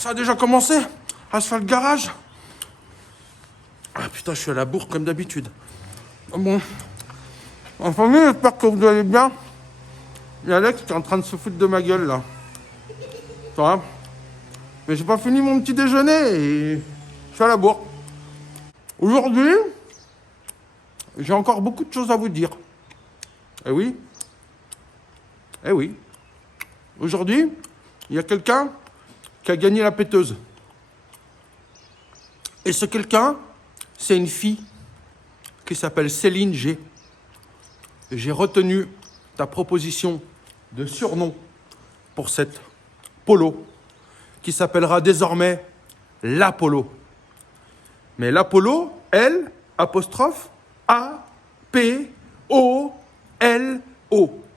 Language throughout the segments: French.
Ça a déjà commencé? Asphalt Garage? Ah putain, je suis à la bourre comme d'habitude. Bon. En famille, j'espère que vous allez bien. Il y a Alex qui est en train de se foutre de ma gueule là. Ça va? Mais j'ai pas fini mon petit déjeuner et je suis à la bourre. Aujourd'hui, j'ai encore beaucoup de choses à vous dire. Eh oui. Eh oui. Aujourd'hui, il y a quelqu'un qui a gagné la péteuse. Et ce quelqu'un, c'est une fille qui s'appelle Céline G. J'ai retenu ta proposition de surnom pour cette polo qui s'appellera désormais l'Apollo. Mais l'Apollo, L, apostrophe, A-P-O-L-O,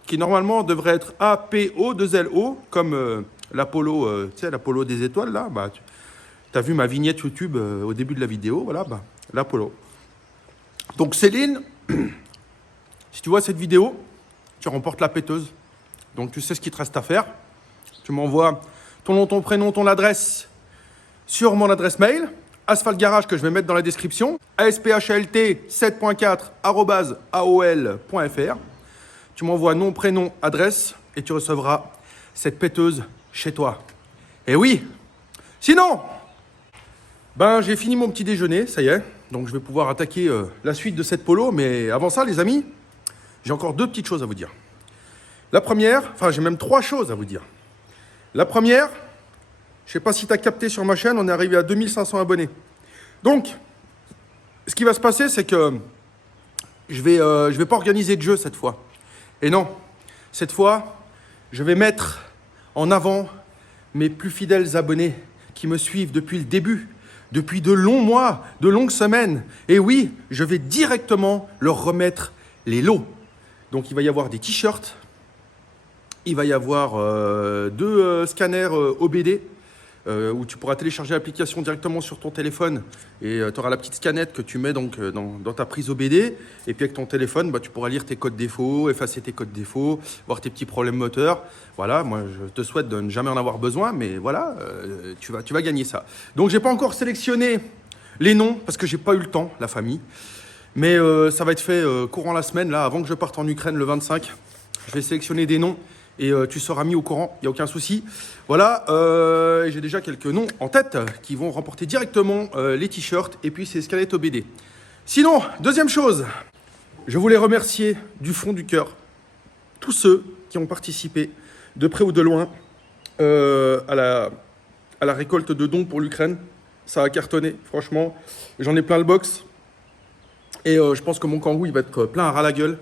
qui normalement devrait être A-P-O-2-L-O, comme l'Apollo, tu sais, l'Apollo des étoiles, là, bah, tu as vu ma vignette YouTube au début de la vidéo, voilà, bah, l'Apollo. Donc Céline, si tu vois cette vidéo, tu remportes la péteuse. Donc tu sais ce qu'il te reste à faire. Tu m'envoies ton nom, ton prénom, ton adresse sur mon adresse mail, Asphalt Garage que je vais mettre dans la description, asphalt7.4@aol.fr. Tu m'envoies nom, prénom, adresse et tu recevras cette péteuse chez toi. Et oui, sinon, ben j'ai fini mon petit déjeuner, ça y est. Donc je vais pouvoir attaquer la suite de cette polo. Mais avant ça, les amis, j'ai encore deux petites choses à vous dire. La première, enfin j'ai même trois choses à vous dire. La première, je ne sais pas si tu as capté sur ma chaîne, on est arrivé à 2500 abonnés. Donc, ce qui va se passer, c'est que je vais pas organiser de jeu cette fois. Et non, cette fois, je vais mettre en avant mes plus fidèles abonnés qui me suivent depuis le début, depuis de longs mois, de longues semaines. Et oui, je vais directement leur remettre les lots. Donc, il va y avoir des t-shirts, il va y avoir deux scanners OBD où tu pourras télécharger l'application directement sur ton téléphone et tu auras la petite scannette que tu mets donc dans ta prise OBD. Et puis avec ton téléphone, bah, tu pourras lire tes codes défauts, effacer tes codes défauts, voir tes petits problèmes moteurs. Voilà, moi je te souhaite de ne jamais en avoir besoin, mais voilà, tu vas gagner ça. Donc j'ai pas encore sélectionné les noms parce que j'ai pas eu le temps, la famille. Mais ça va être fait courant la semaine, là, avant que je parte en Ukraine le 25. Je vais sélectionner des noms. Et tu seras mis au courant, il n'y a aucun souci. Voilà, j'ai déjà quelques noms en tête qui vont remporter directement les t-shirts et puis ces squelettes OBD. Sinon, deuxième chose, je voulais remercier du fond du cœur tous ceux qui ont participé de près ou de loin à la récolte de dons pour l'Ukraine. Ça a cartonné, franchement. J'en ai plein le box. Et je pense que mon kangou, il va être plein à ras la gueule.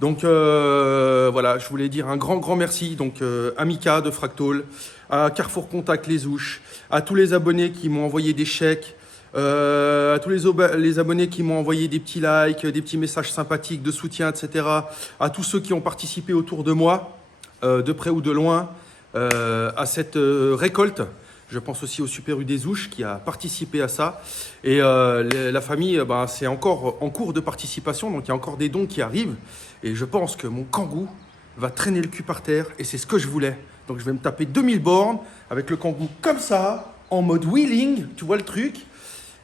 Donc voilà, je voulais dire un grand merci donc, à Mika de Fractal, à Carrefour Contact Les Ouches, à tous les abonnés qui m'ont envoyé des chèques, à tous les abonnés qui m'ont envoyé des petits likes, des petits messages sympathiques de soutien, etc. À tous ceux qui ont participé autour de moi, de près ou de loin, à cette récolte. Je pense aussi au Super U des Ouches qui a participé à ça. Et la famille, bah, c'est encore en cours de participation, donc il y a encore des dons qui arrivent. Et je pense que mon kangou va traîner le cul par terre et c'est ce que je voulais. Donc je vais me taper 2000 bornes avec le kangou comme ça, en mode wheeling, tu vois le truc.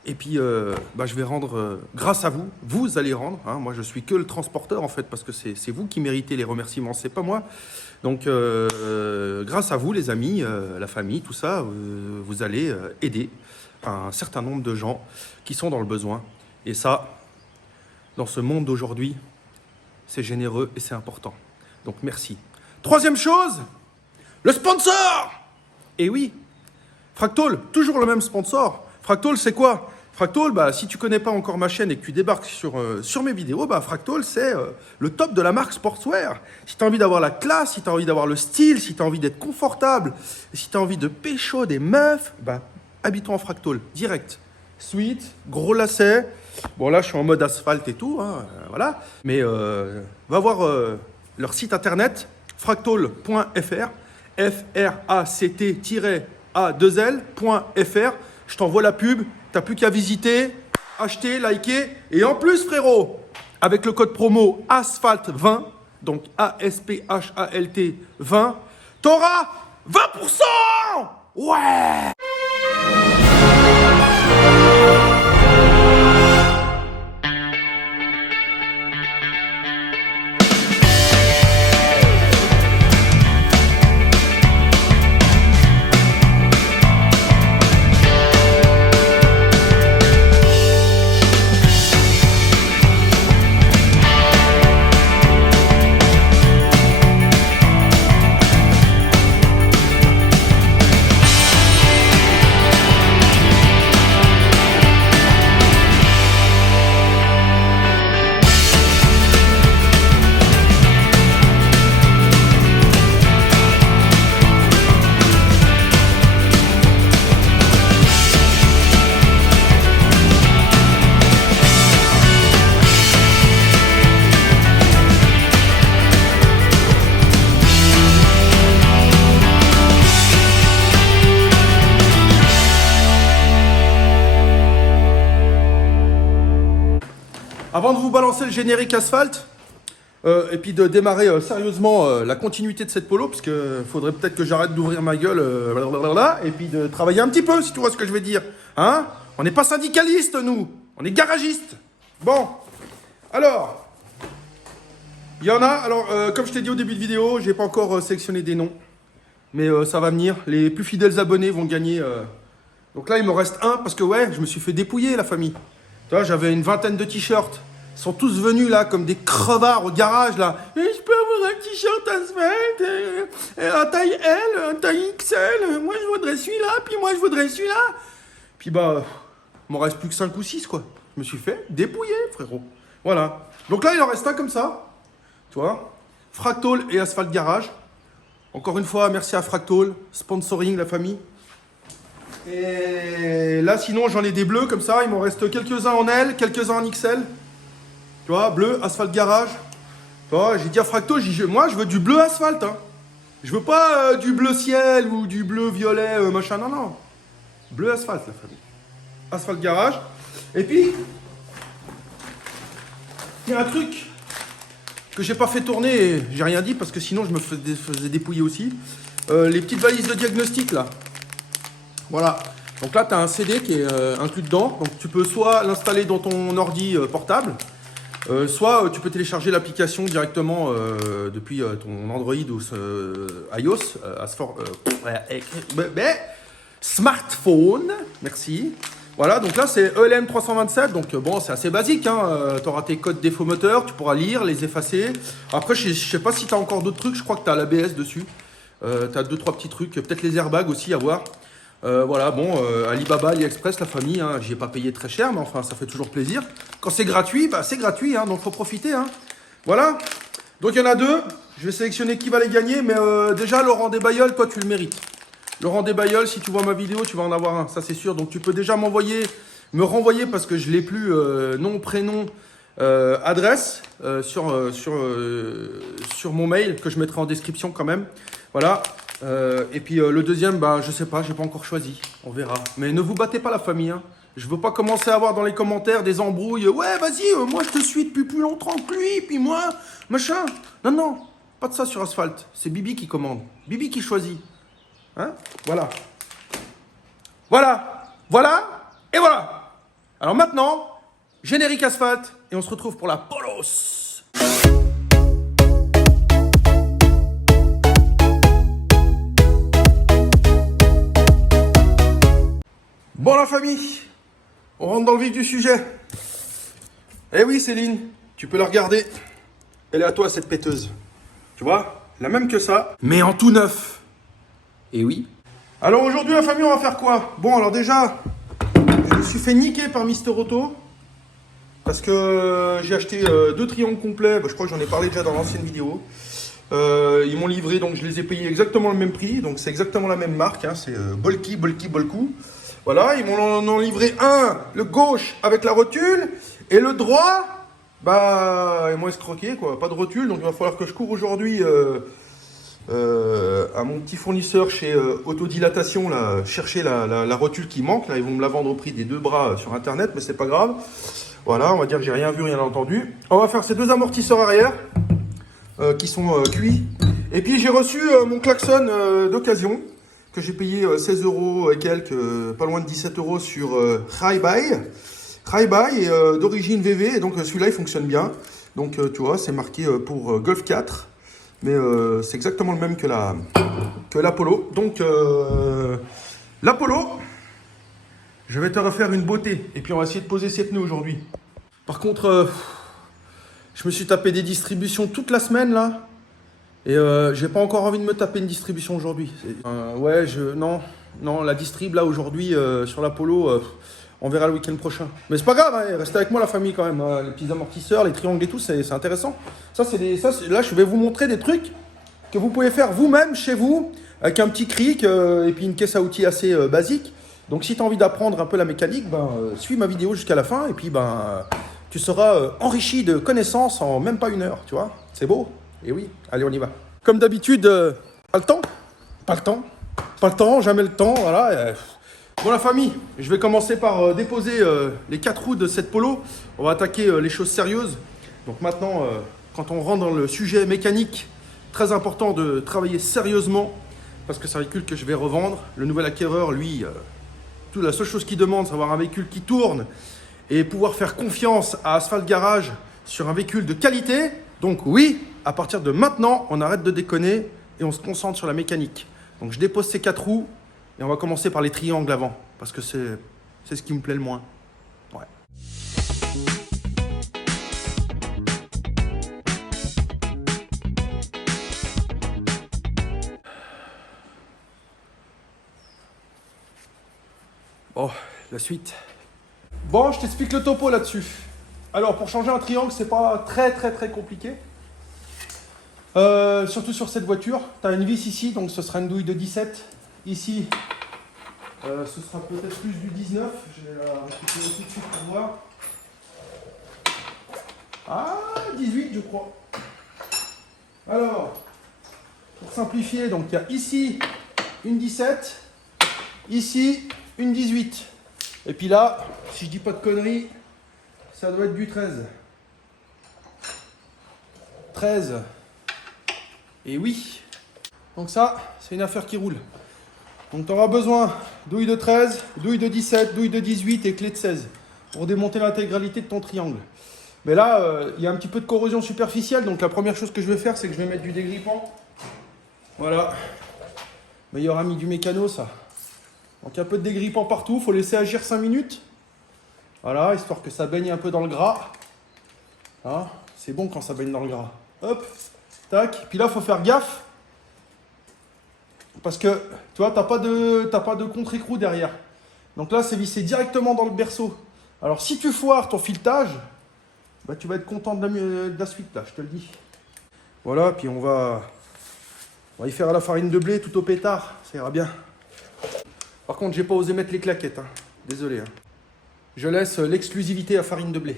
Et puis bah, je vais rendre, grâce à vous, vous allez rendre. Hein, moi je suis que le transporteur en fait parce que c'est vous qui méritez les remerciements, c'est pas moi. Donc grâce à vous les amis, la famille, tout ça, vous allez aider un certain nombre de gens qui sont dans le besoin. Et ça, dans ce monde d'aujourd'hui, c'est généreux et c'est important. Donc merci. Troisième chose, le sponsor. Et oui, Fractal, toujours le même sponsor. Fractal, c'est quoi? Fractal, bah, si tu connais pas encore ma chaîne et que tu débarques sur mes vidéos, bah, Fractal, c'est le top de la marque sportswear. Si tu as envie d'avoir la classe, si tu as envie d'avoir le style, si tu as envie d'être confortable, si tu as envie de pécho des meufs, bah, habille-toi en Fractal, direct. Sweat, gros lacets. Bon, là, je suis en mode asphalte et tout, hein, voilà. Mais va voir leur site internet, fractal.fr, FRACT-A2L.fr. Je t'envoie la pub, t'as plus qu'à visiter, acheter, liker. Et en plus, frérot, avec le code promo ASPHALT20, donc ASPHALT 20, t'auras 20%. Ouais! Avant de vous balancer le générique asphalte, et puis de démarrer sérieusement la continuité de cette polo, parce que faudrait peut-être que j'arrête d'ouvrir ma gueule, et puis de travailler un petit peu, si tu vois ce que je veux dire. Hein? On n'est pas syndicalistes, nous. On est garagistes. Bon. Alors, il y en a. Alors, comme je t'ai dit au début de vidéo, j'ai pas encore sélectionné des noms. Mais ça va venir. Les plus fidèles abonnés vont gagner. Donc là, il me reste un, parce que ouais, je me suis fait dépouiller, la famille. Tu vois, j'avais une vingtaine de t-shirts. Ils sont tous venus là comme des crevards au garage là. Et je peux avoir un t-shirt asphalte, un taille L, un taille XL. Moi je voudrais celui-là, puis moi je voudrais celui-là. Puis bah, il m'en reste plus que 5 ou 6 quoi. Je me suis fait dépouiller frérot. Voilà. Donc là il en reste un comme ça. Tu vois. Fractal et Asphalt Garage. Encore une fois, merci à Fractal, sponsoring la famille. Et là sinon j'en ai des bleus comme ça. Il m'en reste quelques-uns en L, quelques-uns en XL. Tu vois, bleu, asphalte garage. Tu vois, j'ai dit à Fracto, moi je veux du bleu asphalte. Hein. Je veux pas du bleu ciel ou du bleu violet, machin. Non, non. Bleu asphalte, la famille. Asphalte garage. Et puis, il y a un truc que j'ai pas fait tourner et j'ai rien dit parce que sinon je me faisais dépouiller aussi. Les petites valises de diagnostic là. Voilà. Donc là, tu as un CD qui est inclus dedans. Donc tu peux soit l'installer dans ton ordi portable. Soit tu peux télécharger l'application directement depuis ton Android ou iOS, smartphone, merci. Voilà, donc là c'est ELM 327, donc bon c'est assez basique, hein. Tu auras tes codes défaut moteur, tu pourras lire, les effacer. Après je sais pas si tu as encore d'autres trucs, je crois que tu as l'ABS dessus. Tu as 2-3 petits trucs, peut-être les airbags aussi à voir. Voilà, bon, Alibaba, AliExpress, la famille, hein, j'y ai pas payé très cher, mais enfin, ça fait toujours plaisir. Quand c'est gratuit, bah, c'est gratuit, hein, donc faut profiter. Hein. Voilà, donc il y en a deux. Je vais sélectionner qui va les gagner, mais déjà, Laurent Desbailleul, toi, tu le mérites. Laurent Desbailleul, si tu vois ma vidéo, tu vas en avoir un, ça c'est sûr. Donc tu peux déjà me renvoyer, parce que je l'ai plus, nom, prénom, adresse, sur mon mail, que je mettrai en description quand même. Voilà. Et puis le deuxième, bah, je sais pas, j'ai pas encore choisi, on verra. Mais ne vous battez pas la famille, hein. Je veux pas commencer à avoir dans les commentaires des embrouilles. Ouais, vas-y, moi je te suis depuis plus longtemps que lui, puis moi, machin. Non, non, pas de ça sur Asphalt. C'est Bibi qui commande, Bibi qui choisit. Hein? Voilà. Voilà, voilà, et voilà. Alors maintenant, générique Asphalt, et on se retrouve pour la Polos. Bon la famille, on rentre dans le vif du sujet. Eh oui Céline, tu peux la regarder. Elle est à toi cette péteuse. Tu vois, la même que ça, mais en tout neuf. Eh oui. Alors aujourd'hui la famille, on va faire quoi? Bon alors déjà, je me suis fait niquer par Mister Auto. Parce que j'ai acheté 2 triangles complets. Je crois que j'en ai parlé déjà dans l'ancienne vidéo. Ils m'ont livré, donc je les ai payés exactement le même prix. Donc c'est exactement la même marque, hein, c'est Bolku. Voilà, ils m'en ont livré un, le gauche avec la rotule, et le droit, bah, ils m'ont escroqué, quoi, pas de rotule, donc il va falloir que je cours aujourd'hui à mon petit fournisseur chez Autodilatation, là, chercher la rotule qui manque, là, ils vont me la vendre au prix des 2 bras sur internet, mais c'est pas grave. Voilà, on va dire que j'ai rien vu, rien entendu. On va faire ces 2 amortisseurs arrière, qui sont cuits, et puis j'ai reçu mon klaxon d'occasion, que j'ai payé 16 € et quelques, pas loin de 17 € sur Hi-Buy et d'origine VV, et donc celui-là il fonctionne bien. Donc tu vois, c'est marqué pour Golf 4, mais c'est exactement le même que la Polo. Donc la Polo, je vais te refaire une beauté, et puis on va essayer de poser ces pneus aujourd'hui. Par contre, je me suis tapé des distributions toute la semaine là. Et j'ai pas encore envie de me taper une distribution aujourd'hui. Ouais, non, la distrib là aujourd'hui sur la Polo, on verra le week-end prochain. Mais c'est pas grave, hein, restez avec moi la famille quand même. Les petits amortisseurs, les triangles et tout, c'est intéressant. Là, je vais vous montrer des trucs que vous pouvez faire vous-même chez vous, avec un petit cric et puis une caisse à outils assez basique. Donc si tu as envie d'apprendre un peu la mécanique, suis ma vidéo jusqu'à la fin et puis tu seras enrichi de connaissances en même pas 1 heure, tu vois. C'est beau. Et oui, allez, on y va. Comme d'habitude, pas le temps, jamais le temps, voilà. Bon la famille, je vais commencer par déposer les 4 roues de cette Polo. On va attaquer les choses sérieuses. Donc maintenant, quand on rentre dans le sujet mécanique, très important de travailler sérieusement parce que c'est un véhicule que je vais revendre. Le nouvel acquéreur, lui, toute la seule chose qu'il demande, c'est avoir un véhicule qui tourne et pouvoir faire confiance à Asphalt Garage sur un véhicule de qualité. Donc oui, à partir de maintenant, on arrête de déconner et on se concentre sur la mécanique. Donc je dépose ces 4 roues et on va commencer par les triangles avant parce que c'est ce qui me plaît le moins. Ouais. Bon, la suite. Bon, je t'explique le topo là-dessus. Alors, pour changer un triangle, c'est pas très compliqué. Surtout sur cette voiture. Tu as une vis ici, donc ce sera une douille de 17. Ici, ce sera peut-être plus du 19. Je vais la récupérer tout de suite pour voir. Ah, 18 je crois. Alors, pour simplifier, donc il y a ici une 17, ici une 18. Et puis là, si je dis pas de conneries, ça doit être du 13. 13. Et oui. Donc ça, c'est une affaire qui roule. Donc tu auras besoin douille de 13, douille de 17, douille de 18 et clé de 16 pour démonter l'intégralité de ton triangle. Mais là, il y a un petit peu de corrosion superficielle. Donc la première chose que je vais faire, c'est que je vais mettre du dégrippant. Voilà. Meilleur ami du mécano, ça. Donc un peu de dégrippant partout. Il faut laisser agir 5 minutes. Voilà, histoire que ça baigne un peu dans le gras. Hein, c'est bon quand ça baigne dans le gras. Hop, tac. Puis là, il faut faire gaffe. Parce que, tu vois, t'as pas de contre-écrou derrière. Donc là, c'est vissé directement dans le berceau. Alors, si tu foires ton filetage, bah, tu vas être content de la suite, là, je te le dis. Voilà, puis on va y faire à la farine de blé tout au pétard. Ça ira bien. Par contre, j'ai pas osé mettre les claquettes. Hein. Désolé. Hein. Je laisse l'exclusivité à farine de blé.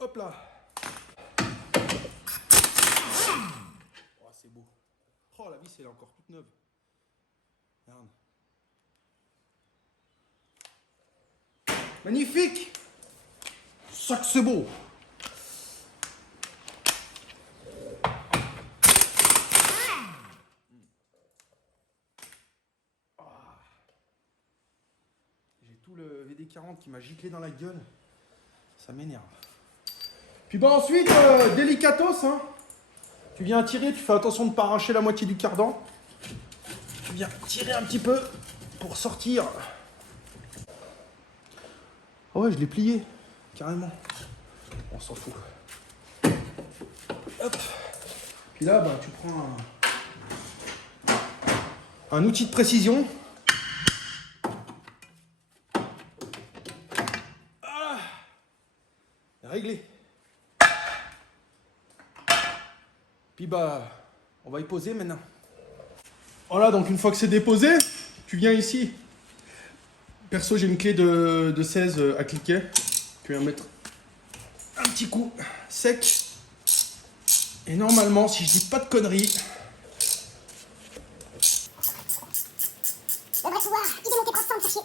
Hop là. Oh, c'est beau. Oh, la vis, elle est encore toute neuve. Regarde. Magnifique. Ça que c'est beau. J'ai tout le VD40 qui m'a giclé dans la gueule. Ça m'énerve. Puis bah ensuite, délicatos, hein. Tu viens tirer, tu fais attention de ne pas arracher la moitié du cardan. Tu viens tirer un petit peu pour sortir. Oh ouais, je l'ai plié, carrément. On s'en fout. Hop. Puis là, bah, tu prends un outil de précision. Ah, réglé. Puis bah, on va y poser maintenant. Voilà, donc une fois que c'est déposé, tu viens ici. Perso, j'ai une clé de 16 à cliquet. Tu viens mettre un petit coup sec. Et normalement, si je dis pas de conneries, on devrait pouvoir y démonter par sans me faire chier.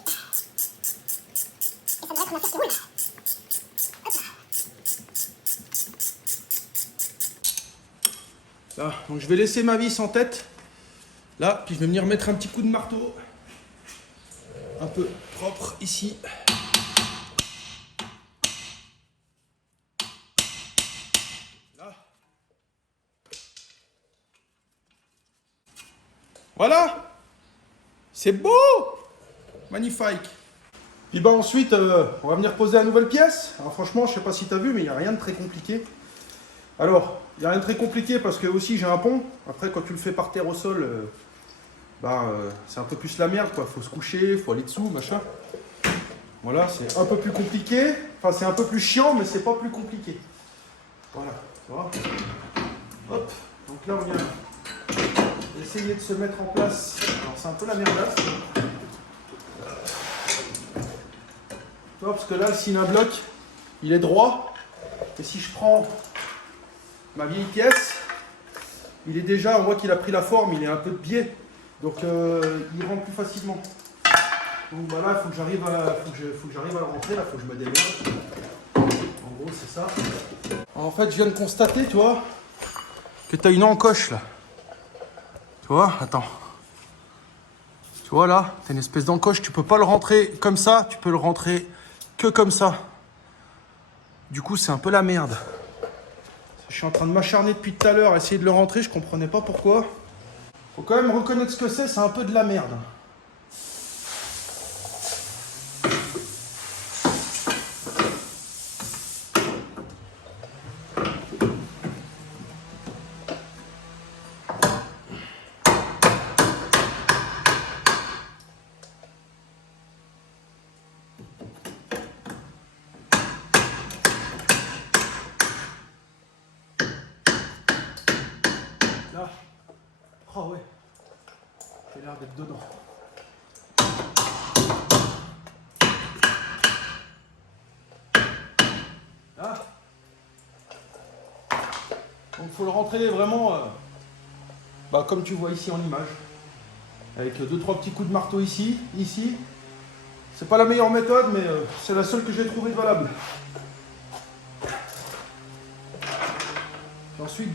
Et ça devrait être une affaire qui roule. Hop là. là, donc je vais laisser ma vis en tête. Là, puis je vais venir mettre un petit coup de marteau. Un peu propre ici. Là. Voilà. C'est beau. Magnifique. Puis bah ensuite, on va venir poser la nouvelle pièce. Alors franchement, je sais pas si tu as vu, mais il n'y a rien de très compliqué. Alors, il n'y a rien de très compliqué parce que aussi j'ai un pont. Après, quand tu le fais par terre au sol, c'est un peu plus la merde, quoi. Faut se coucher, faut aller dessous, machin. Voilà, c'est un peu plus compliqué. Enfin, c'est un peu plus chiant, mais c'est pas plus compliqué. Voilà, tu vois. Hop, donc là, on vient essayer de se mettre en place. Alors, c'est un peu la merdasse. Tu vois, parce que là, le cylindre bloc, il est droit. Et si je prends ma vieille pièce, il est déjà, on voit qu'il a pris la forme, il est un peu de biais. Donc il rentre plus facilement. Donc voilà, il faut que j'arrive à, le rentrer, là, il faut que je me démerde. En gros, c'est ça. En fait, je viens de constater, tu vois, que tu as une encoche là. Tu vois, attends. Tu vois là, tu as une espèce d'encoche, tu peux pas le rentrer comme ça, tu peux le rentrer que comme ça. Du coup, c'est un peu la merde. Je suis en train de m'acharner depuis tout à l'heure à essayer de le rentrer, je comprenais pas pourquoi. Faut quand même reconnaître ce que c'est un peu de la merde. Là. Oh ouais. J'ai l'air d'être dedans. Là. Donc il faut le rentrer vraiment comme tu vois ici en image. Avec 2-3 petits coups de marteau ici. C'est pas la meilleure méthode, mais c'est la seule que j'ai trouvée de valable. Et ensuite,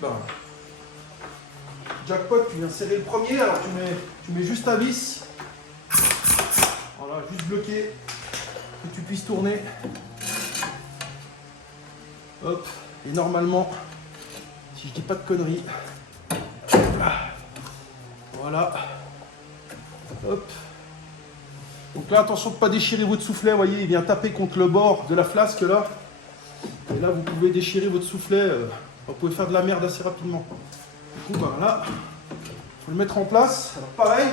jackpot, tu viens serrer le premier, alors tu mets juste ta vis. Voilà, juste bloqué, que tu puisses tourner. Hop, et normalement, si je dis pas de conneries, voilà. Hop. Donc là, attention de ne pas déchirer votre soufflet, vous voyez, il vient taper contre le bord de la flasque là. Et là, vous pouvez déchirer votre soufflet, vous pouvez faire de la merde assez rapidement. Du coup, là, il faut le mettre en place. Alors pareil,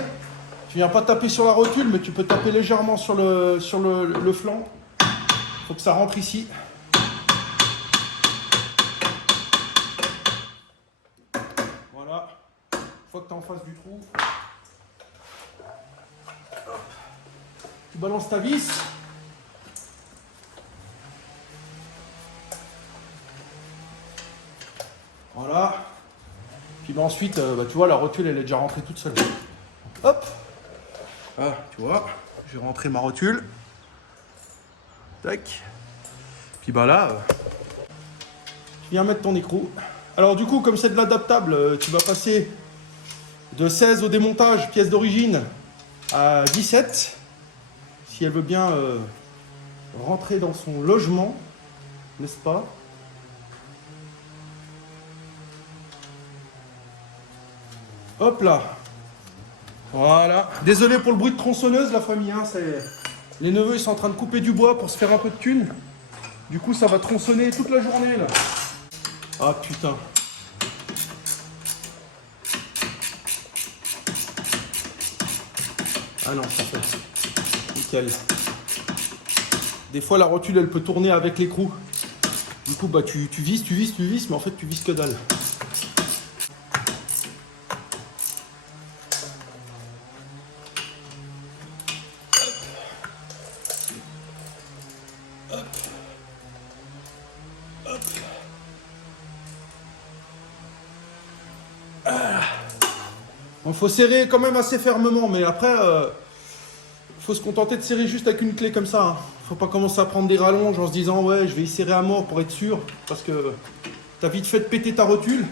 tu viens pas taper sur la rotule, mais tu peux taper légèrement sur le flanc. Il faut que ça rentre ici. Voilà. Une fois que tu es en face du trou, tu balances ta vis. Voilà. Puis ensuite, tu vois, la rotule, elle est déjà rentrée toute seule. Hop. Ah, tu vois, j'ai rentré ma rotule. Tac. Puis là, tu viens mettre ton écrou. Alors du coup, comme c'est de l'adaptable, tu vas passer de 16 au démontage, pièce d'origine, à 17. Si elle veut bien rentrer dans son logement, n'est-ce pas? Hop là. Voilà. Désolé pour le bruit de tronçonneuse, la famille. Hein, les neveux, ils sont en train de couper du bois pour se faire un peu de thune. Du coup, ça va tronçonner toute la journée, là. Ah, putain. Ah non, ça fait. Nickel. Des fois, la rotule, elle peut tourner avec l'écrou. Du coup, tu vises, mais en fait, tu vises que dalle. Il faut serrer quand même assez fermement, mais après, faut se contenter de serrer juste avec une clé comme ça. Hein. Faut pas commencer à prendre des rallonges en se disant ouais, je vais y serrer à mort pour être sûr, parce que t'as vite fait de péter ta rotule.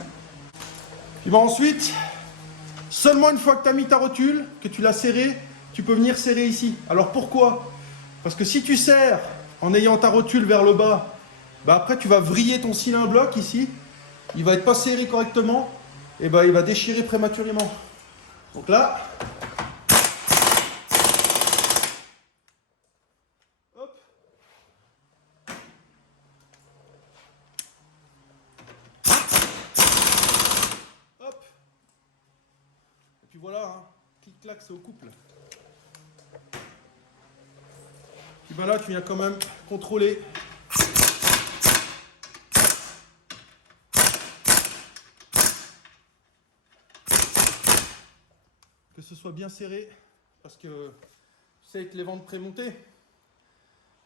Puis ensuite, seulement une fois que tu as mis ta rotule, que tu l'as serrée, tu peux venir serrer ici. Alors pourquoi? Parce que si tu serres en ayant ta rotule vers le bas, après tu vas vriller ton cylindre bloc ici, il va être pas serré correctement, et il va déchirer prématurément. Donc là, hop, hop, et puis voilà, hein, clic-clac, c'est au couple. Puis là, tu viens quand même contrôler. Que ce soit bien serré, parce que tu sais, avec les ventes prémontées,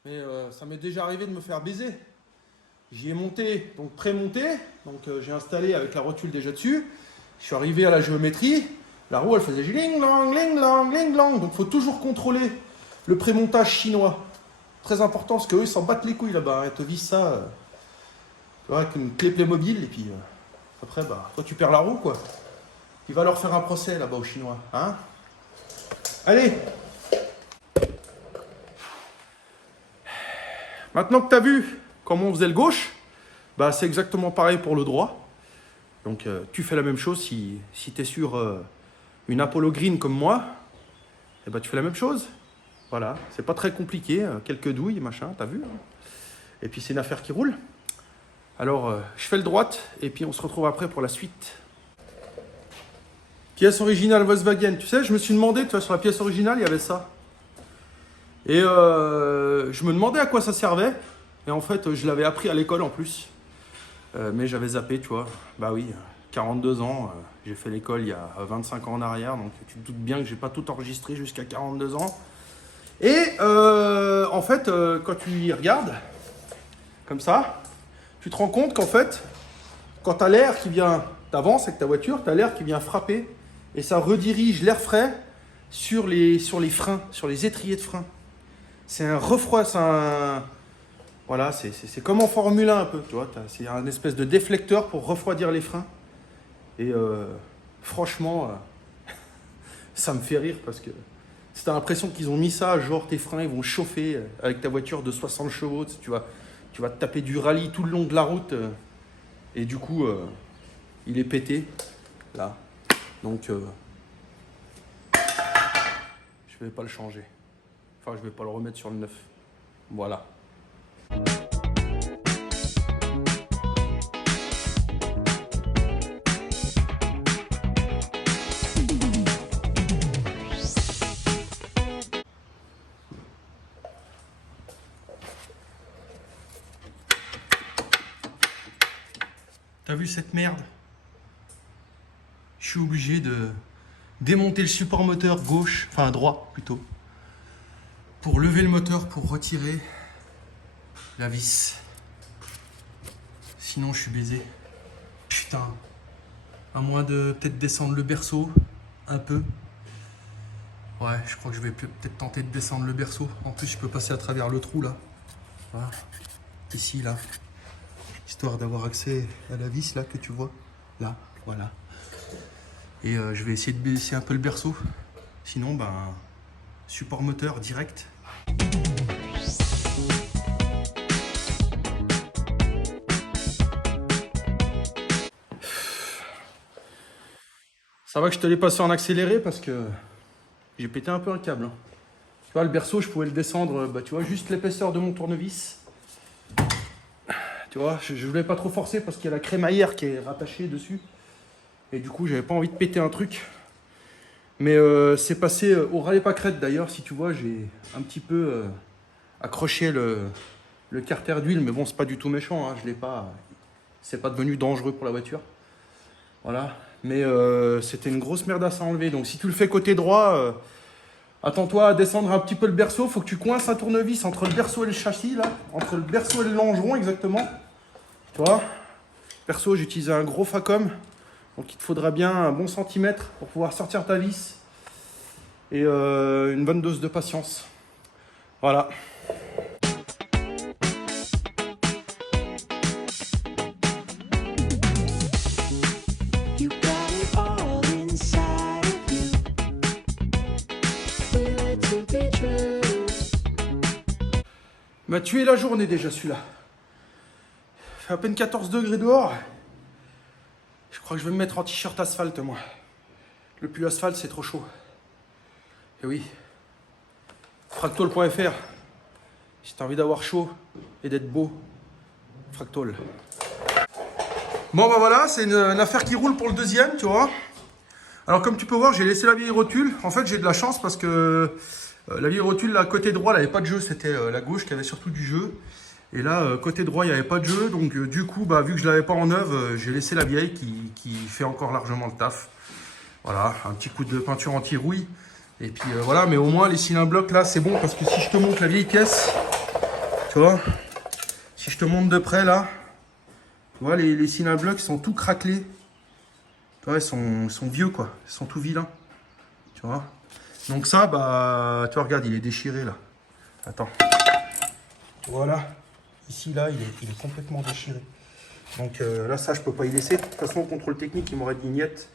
mais ça m'est déjà arrivé de me faire baiser. J'y ai monté, donc pré-monté. Donc j'ai installé avec la rotule déjà dessus. Je suis arrivé à la géométrie. La roue, elle faisait ling long, ling long, ling long. Donc il faut toujours contrôler le pré-montage chinois. Très important parce qu'eux, ils s'en battent les couilles là-bas. Ils te vissent ça tu vois, avec une clé Playmobil. Et puis après, bah, toi, tu perds la roue, quoi. Il va leur faire un procès là-bas aux Chinois. Hein? Allez! Maintenant que tu as vu comment on faisait le gauche, bah, c'est exactement pareil pour le droit. Donc tu fais la même chose si tu es sur une Apollo Green comme moi, et bah, tu fais la même chose. Voilà, c'est pas très compliqué, quelques douilles, machin, t'as vu hein. Et puis c'est une affaire qui roule. Alors je fais le droite et puis on se retrouve après pour la suite. Pièce originale Volkswagen, tu sais, je me suis demandé, tu vois, sur la pièce originale, il y avait ça. Et je me demandais à quoi ça servait. Et en fait, je l'avais appris à l'école en plus. Mais j'avais zappé, tu vois. Bah oui, 42 ans, j'ai fait l'école il y a 25 ans en arrière. Donc tu te doutes bien que j'ai pas tout enregistré jusqu'à 42 ans. Et en fait, quand tu y regardes, comme ça, tu te rends compte qu'en fait, quand tu as l'air qui vient, t'avances avec ta voiture, tu as l'air qui vient frapper. Et ça redirige l'air frais sur les freins, sur les étriers de frein. C'est un refroid, voilà, c'est comme en Formule 1 un peu, tu vois. C'est un espèce de déflecteur pour refroidir les freins. Et franchement, ça me fait rire parce que tu as l'impression qu'ils ont mis ça, genre tes freins ils vont chauffer avec ta voiture de 60 chevaux. Tu vas te taper du rallye tout le long de la route. Et du coup, il est pété, là. Donc, je vais pas le changer. Enfin, je vais pas le remettre sur le neuf. Voilà. T'as vu cette merde? Je suis obligé de démonter le support moteur gauche, enfin droit plutôt, pour lever le moteur, pour retirer la vis. Sinon je suis baisé. Putain. À moins de peut-être descendre le berceau un peu. Ouais, je crois que je vais peut-être tenter de descendre le berceau. En plus je peux passer à travers le trou là. Voilà. Ici là. Histoire d'avoir accès à la vis là que tu vois. Là, voilà. Et je vais essayer de baisser un peu le berceau. Sinon, ben, support moteur direct. Ça va que je te l'ai passé en accéléré parce que j'ai pété un peu un câble. Tu vois, le berceau, je pouvais le descendre, bah, tu vois, juste l'épaisseur de mon tournevis. Tu vois, je voulais pas trop forcer parce qu'il y a la crémaillère qui est rattachée dessus. Et du coup, j'avais pas envie de péter un truc. Mais c'est passé au râlet pâquerette d'ailleurs. Si tu vois, j'ai un petit peu accroché le carter d'huile. Mais bon, c'est pas du tout méchant. Hein, je l'ai pas. C'est pas devenu dangereux pour la voiture. Voilà. Mais c'était une grosse merdasse à enlever. Donc si tu le fais côté droit, attends-toi à descendre un petit peu le berceau. Faut que tu coinces un tournevis entre le berceau et le châssis là. Entre le berceau et le longeron exactement. Tu vois. Perso, j'ai utilisé un gros Facom. Donc il te faudra bien un bon centimètre pour pouvoir sortir ta vis. Et une bonne dose de patience. Voilà. M'a tué la journée déjà celui-là. Il fait à peine 14 degrés dehors. Je crois que je vais me mettre en t-shirt asphalte, moi. Le pull asphalte, c'est trop chaud. Et oui. Fractol.fr. Si t'as envie d'avoir chaud et d'être beau, Fractol. Bon, bah voilà, c'est une affaire qui roule pour le deuxième, tu vois. Alors, comme tu peux voir, j'ai laissé la vieille rotule. En fait, j'ai de la chance parce que la vieille rotule, là, côté droit, elle n'avait pas de jeu. C'était la gauche qui avait surtout du jeu. Et là, côté droit, il n'y avait pas de jeu. Donc, du coup, bah, vu que je ne l'avais pas en neuve, j'ai laissé la vieille qui fait encore largement le taf. Voilà, un petit coup de peinture anti-rouille. Et puis voilà, mais au moins, les cylindres blocs, là, c'est bon. Parce que si je te montre la vieille pièce, tu vois, Si je te montre de près là, tu vois, les Cinablock sont tout craquelés. Tu vois, ils sont vieux quoi, ils sont tout vilains. Tu vois. Donc ça, bah, tu vois, regarde, il est déchiré là. Attends. Voilà. Ici, là, il est complètement déchiré. Donc là, ça, je peux pas y laisser. De toute façon, au contrôle technique, il m'aurait dit niette.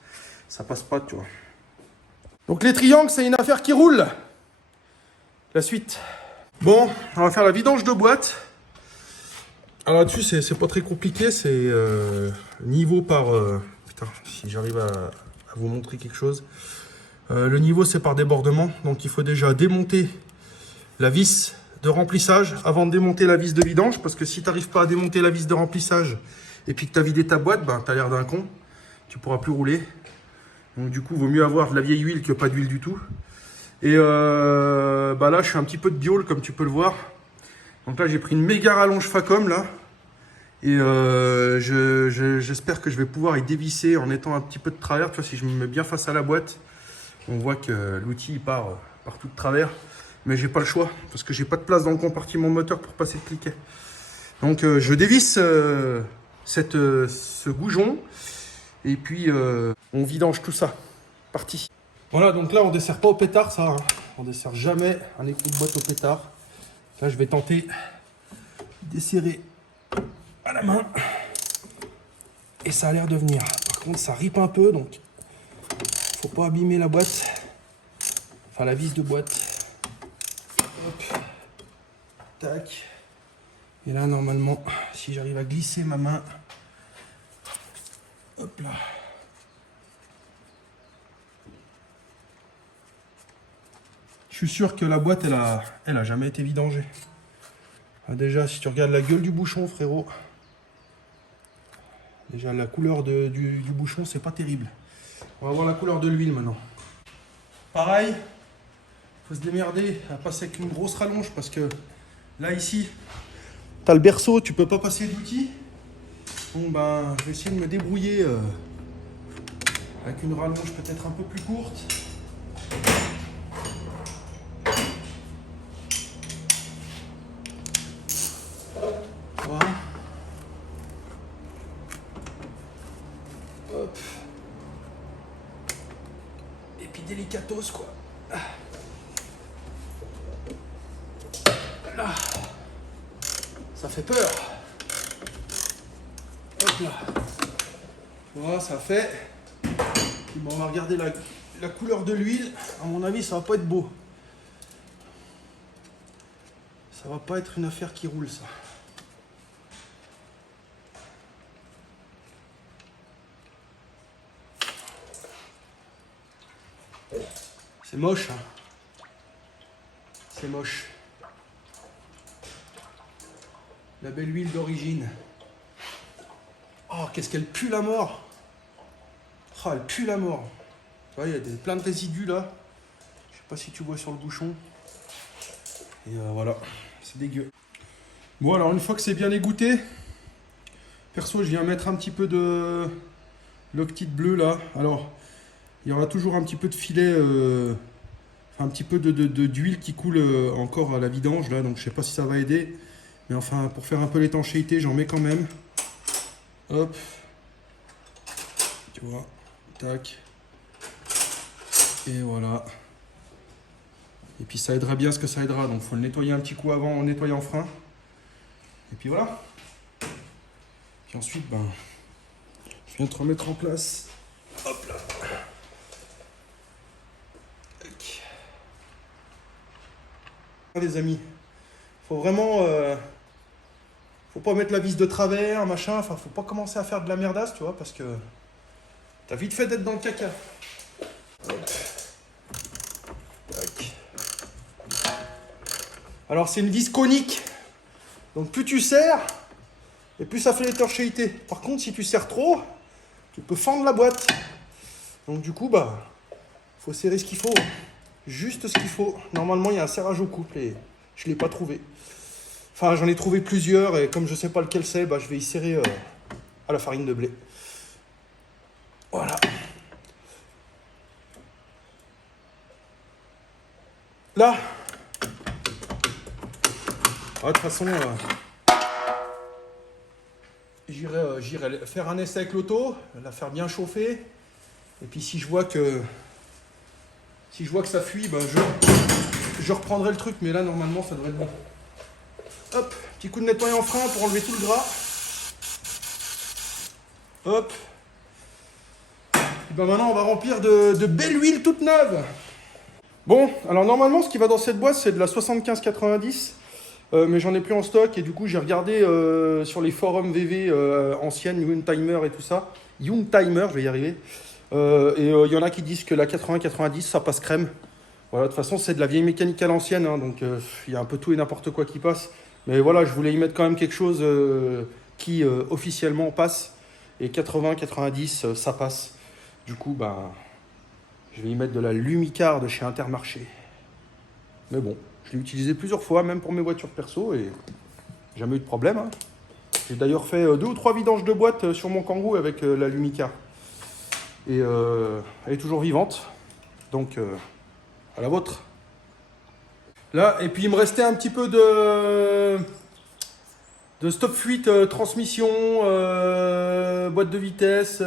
Ça passe pas, tu vois. Donc les triangles, c'est une affaire qui roule. La suite. Bon, on va faire la vidange de boîte. Alors là-dessus, c'est pas très compliqué. C'est niveau par... putain, si j'arrive à vous montrer quelque chose. Le niveau, c'est par débordement. Donc il faut déjà démonter la vis de remplissage avant de démonter la vis de vidange. Parce que si tu n'arrives pas à démonter la vis de remplissage et puis que tu as vidé ta boîte, ben, tu as l'air d'un con. Tu pourras plus rouler. Donc du coup, il vaut mieux avoir de la vieille huile que pas d'huile du tout. Et bah là, je fais un petit peu de biole, comme tu peux le voir. Donc là, j'ai pris une méga rallonge Facom, là. Et j'espère que je vais pouvoir y dévisser en étant un petit peu de travers. Tu vois, si je me mets bien face à la boîte, on voit que l'outil part tout de travers. Mais j'ai pas le choix, parce que j'ai pas de place dans le compartiment moteur pour passer le cliquet. Donc je dévisse ce goujon. Et puis, on vidange tout ça. Parti. Voilà, donc là, on ne dessert pas au pétard, ça. Hein. On ne dessert jamais un écrou de boîte au pétard. Là, je vais tenter de desserrer à la main. Et ça a l'air de venir. Par contre, ça ripe un peu, donc faut pas abîmer la boîte. Enfin, la vis de boîte. Hop. Tac. Et là, normalement, si j'arrive à glisser ma main... Hop là. Je suis sûr que la boîte, elle a jamais été vidangée. Ah, déjà, si tu regardes la gueule du bouchon, frérot. Déjà, la couleur du bouchon, c'est pas terrible. On va voir la couleur de l'huile maintenant. Pareil, faut se démerder à passer avec une grosse rallonge parce que là, ici, tu as le berceau, tu peux pas passer d'outil. Bon ben, je vais essayer de me débrouiller avec une rallonge peut-être un peu plus courte. Voilà. Hop. Et puis délicatos quoi. Là. Ça fait peur. Hop là. Voilà, ça fait. Puis bon, on va regarder la couleur de l'huile. À mon avis, ça va pas être beau. Ça va pas être une affaire qui roule, ça. C'est moche, hein. C'est moche. La belle huile d'origine. Oh, qu'est-ce qu'elle pue la mort. Oh, elle pue la mort. Tu vois, il y a plein de résidus là. Je sais pas si tu vois sur le bouchon. Et voilà, c'est dégueu. Bon, alors une fois que c'est bien égoutté, perso, je viens mettre un petit peu de l'octite bleu là. Alors, il y aura toujours un petit peu de filet, un petit peu d'huile qui coule encore à la vidange là. Donc, je sais pas si ça va aider. Mais enfin, pour faire un peu l'étanchéité, j'en mets quand même. Hop. Tu vois. Tac. Et voilà. Et puis ça aidera bien ce que ça aidera. Donc il faut le nettoyer un petit coup avant en nettoyant le frein. Et puis voilà. Puis ensuite, ben, je viens te remettre en place. Hop là. Tac. Les amis, faut vraiment... faut pas mettre la vis de travers, machin. Enfin, faut pas commencer à faire de la merdasse, tu vois, parce que t'as vite fait d'être dans le caca. Hop. Tac. Alors, c'est une vis conique. Donc, plus tu serres, et plus ça fait l'étanchéité. Par contre, si tu serres trop, tu peux fendre la boîte. Donc, du coup, bah, faut serrer ce qu'il faut. Juste ce qu'il faut. Normalement, il y a un serrage au couple et je ne l'ai pas trouvé. Enfin, j'en ai trouvé plusieurs et comme je ne sais pas lequel c'est, bah, je vais y serrer à la farine de blé. Voilà. Là. Ah, de toute façon, j'irai faire un essai avec l'auto, la faire bien chauffer. Et puis si je vois que ça fuit, ben je reprendrai le truc. Mais là, normalement, ça devrait être bon. Hop, petit coup de nettoyant frein pour enlever tout le gras. Hop. Et ben maintenant, on va remplir de belle huile toute neuve. Bon, alors normalement, ce qui va dans cette boîte, c'est de la 75-90. Mais j'en ai plus en stock et du coup, j'ai regardé sur les forums VV anciennes, Youngtimer et tout ça. Youngtimer, je vais y arriver. Il y en a qui disent que la 80-90, ça passe crème. Voilà, de toute façon, c'est de la vieille mécanique à l'ancienne, hein, donc il y a un peu tout et n'importe quoi qui passe. Mais voilà, je voulais y mettre quand même quelque chose qui officiellement passe. Et 80-90, ça passe. Du coup, ben, je vais y mettre de la Lumicar de chez Intermarché. Mais bon, je l'ai utilisé plusieurs fois, même pour mes voitures perso, et jamais eu de problème. Hein. J'ai d'ailleurs fait 2 ou 3 vidanges de boîte sur mon Kangoo avec la Lumicar. Et elle est toujours vivante. Donc, à la vôtre. Là, et puis il me restait un petit peu de stop fuite, transmission, boîte de vitesse,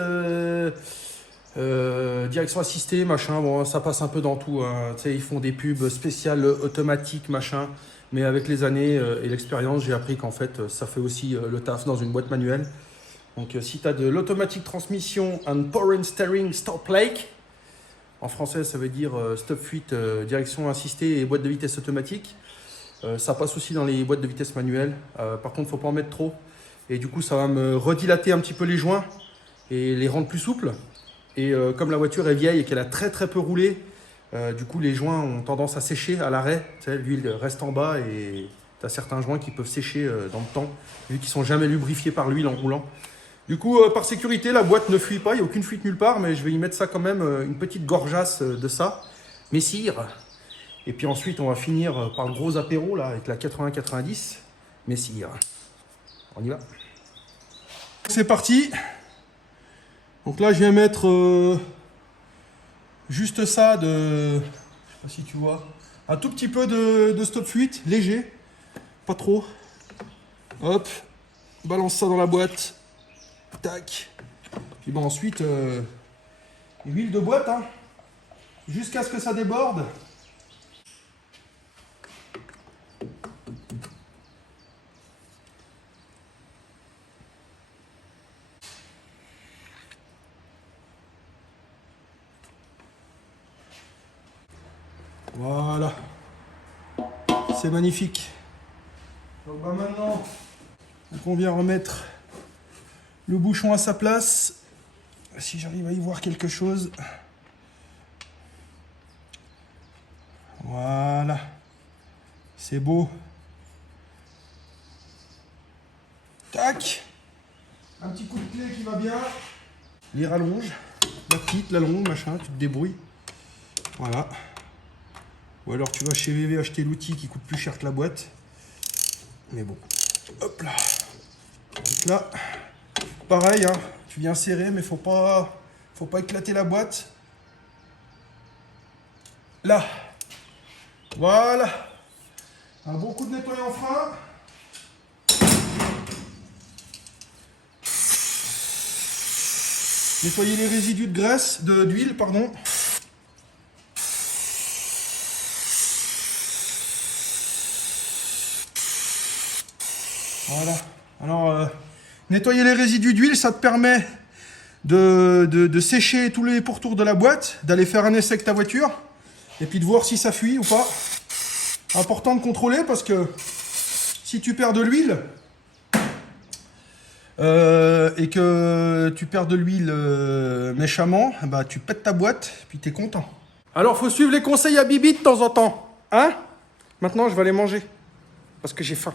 direction assistée, machin. Bon, ça passe un peu dans tout. Hein. Tu sais, ils font des pubs spéciales automatiques, machin. Mais avec les années et l'expérience, j'ai appris qu'en fait, ça fait aussi le taf dans une boîte manuelle. Donc, si tu as de l'automatique transmission and power and steering stop lake, en français, ça veut dire stop fuite, direction assistée et boîte de vitesse automatique. Ça passe aussi dans les boîtes de vitesse manuelles. Par contre, il ne faut pas en mettre trop. Et du coup, ça va me redilater un petit peu les joints et les rendre plus souples. Et comme la voiture est vieille et qu'elle a très très peu roulé, du coup, les joints ont tendance à sécher à l'arrêt. Tu sais, l'huile reste en bas et tu as certains joints qui peuvent sécher dans le temps, vu qu'ils ne sont jamais lubrifiés par l'huile en roulant. Du coup, par sécurité, la boîte ne fuit pas, il n'y a aucune fuite nulle part, mais je vais y mettre ça quand même, une petite gorgeasse de ça, Messire. Et puis ensuite, on va finir par le gros apéro, là, avec la 80-90, Messire. On y va. C'est parti. Donc là, je viens mettre juste ça de... Je sais pas si tu vois. Un tout petit peu de stop fuite, léger, pas trop. Hop, balance ça dans la boîte. Tac. Puis bon, ensuite, huile de boîte, hein, jusqu'à ce que ça déborde. Voilà. C'est magnifique. Donc bah maintenant, on vient remettre le bouchon à sa place. Si j'arrive à y voir quelque chose. Voilà. C'est beau. Tac. Un petit coup de clé qui va bien. Les rallonges. La petite, la longue, machin, tu te débrouilles. Voilà. Ou alors tu vas chez VV acheter l'outil qui coûte plus cher que la boîte. Mais bon. Hop là. Donc là. Pareil, hein, tu viens serrer, mais faut pas éclater la boîte. Là. Voilà. Un bon coup de nettoyant frein. Nettoyer les résidus de graisse, d'huile, pardon. Voilà. Alors, nettoyer les résidus d'huile, ça te permet de sécher tous les pourtours de la boîte, d'aller faire un essai avec ta voiture, et puis de voir si ça fuit ou pas. Important de contrôler parce que si tu perds de l'huile, et que tu perds de l'huile méchamment, bah, tu pètes ta boîte, et puis tu es content. Alors, faut suivre les conseils à Bibi de temps en temps. Hein? Maintenant, je vais aller manger, parce que j'ai faim.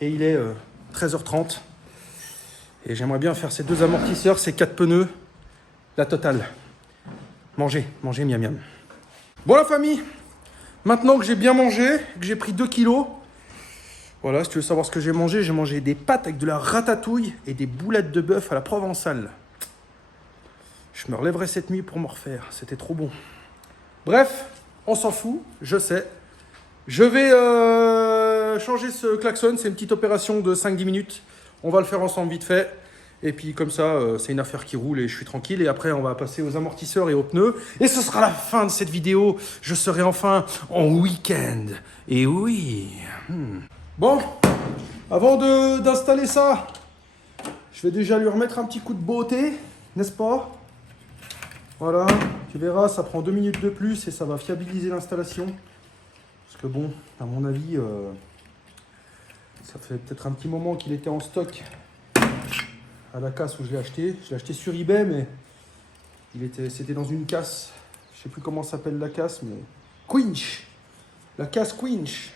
Et il est 13h30. Et j'aimerais bien faire ces 2 amortisseurs, ces 4 pneus, la totale. Manger, miam miam. Bon la famille, maintenant que j'ai bien mangé, que j'ai pris 2 kilos, voilà, si tu veux savoir ce que j'ai mangé des pâtes avec de la ratatouille et des boulettes de bœuf à la provençale. Je me relèverai cette nuit pour m'en refaire, c'était trop bon. Bref, on s'en fout, je sais. Je vais changer ce klaxon, c'est une petite opération de 5-10 minutes. On va le faire ensemble vite fait. Et puis comme ça, c'est une affaire qui roule et je suis tranquille. Et après, on va passer aux amortisseurs et aux pneus. Et ce sera la fin de cette vidéo. Je serai enfin en week-end. Et oui. Bon, avant d'installer ça, je vais déjà lui remettre un petit coup de beauté, n'est-ce pas? Voilà, tu verras, ça prend 2 minutes de plus et ça va fiabiliser l'installation. Parce que bon, à mon avis, ça fait peut-être un petit moment qu'il était en stock à la casse où je l'ai acheté. Je l'ai acheté sur eBay, mais c'était dans une casse. Je sais plus comment s'appelle la casse, mais Quinch. La casse Quinch.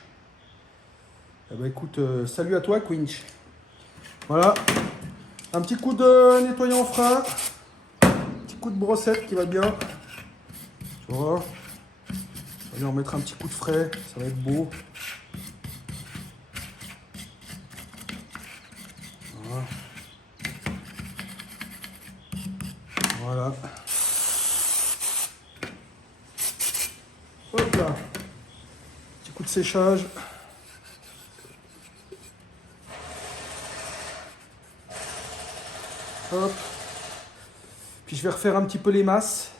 Eh ben écoute, salut à toi Quinch. Voilà. Un petit coup de nettoyant frein. Un petit coup de brossette qui va bien. Tu vois. On va lui en mettre un petit coup de frais. Ça va être beau. Voilà. Voilà. Hop là. Petit coup de séchage. Hop. Puis je vais refaire un petit peu les masses.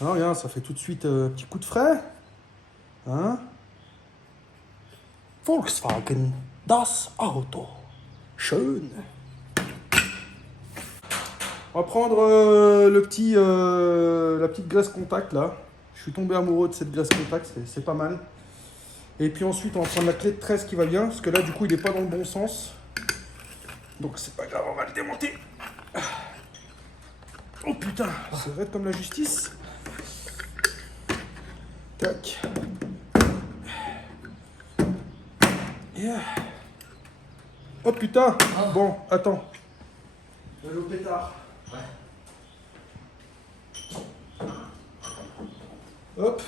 Ah, regarde, ça fait tout de suite un petit coup de frais. Hein? Volkswagen, das Auto. Schön. On va prendre la petite graisse contact là. Je suis tombé amoureux de cette graisse contact, c'est pas mal. Et puis ensuite, on va prendre la clé de 13 qui va bien, parce que là, du coup, il n'est pas dans le bon sens. Donc c'est pas grave, on va le démonter. Oh putain, c'est raide comme la justice. Tac. Yeah. Oh putain. Bon, attends. Je vais aller au pétard. Hop.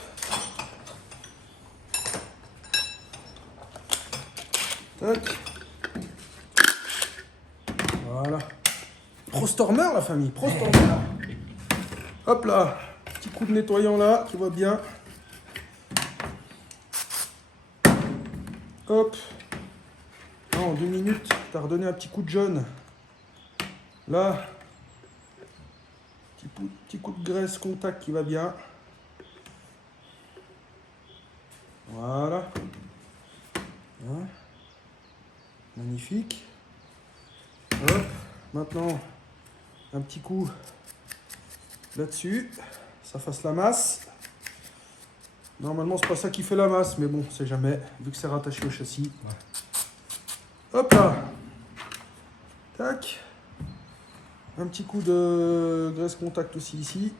Tac. Voilà. Pro-stormer la famille, pro-stormer. Hop là. Petit coup de nettoyant là, qui va bien. Hop. Là, en 2 minutes, t'as redonné un petit coup de jaune. Là. Petit coup de graisse contact qui va bien. Voilà. Hein. Magnifique. Hop. Maintenant, un petit coup là-dessus. Ça fasse la masse. Normalement, c'est pas ça qui fait la masse, mais bon, c'est jamais, vu que c'est rattaché au châssis. Ouais. Hop là. Tac. Un petit coup de graisse contact aussi ici.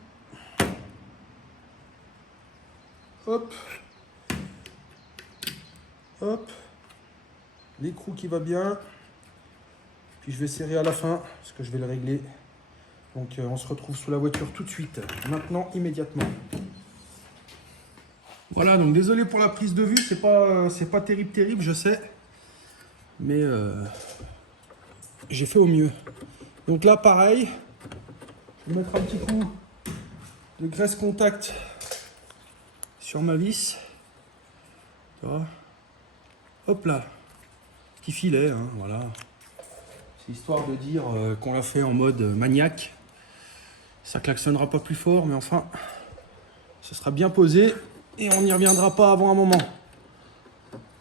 Hop. Hop. L'écrou qui va bien. Puis je vais serrer à la fin, parce que je vais le régler. Donc on se retrouve sous la voiture tout de suite. Maintenant, immédiatement. Voilà, donc désolé pour la prise de vue, c'est pas terrible, je sais. Mais j'ai fait au mieux. Donc là, pareil, je vais mettre un petit coup de graisse contact sur ma vis. Tu vois. Hop là, petit filet, hein, voilà. C'est histoire de dire qu'on l'a fait en mode maniaque. Ça klaxonnera pas plus fort, mais enfin, ça sera bien posé. Et on n'y reviendra pas avant un moment.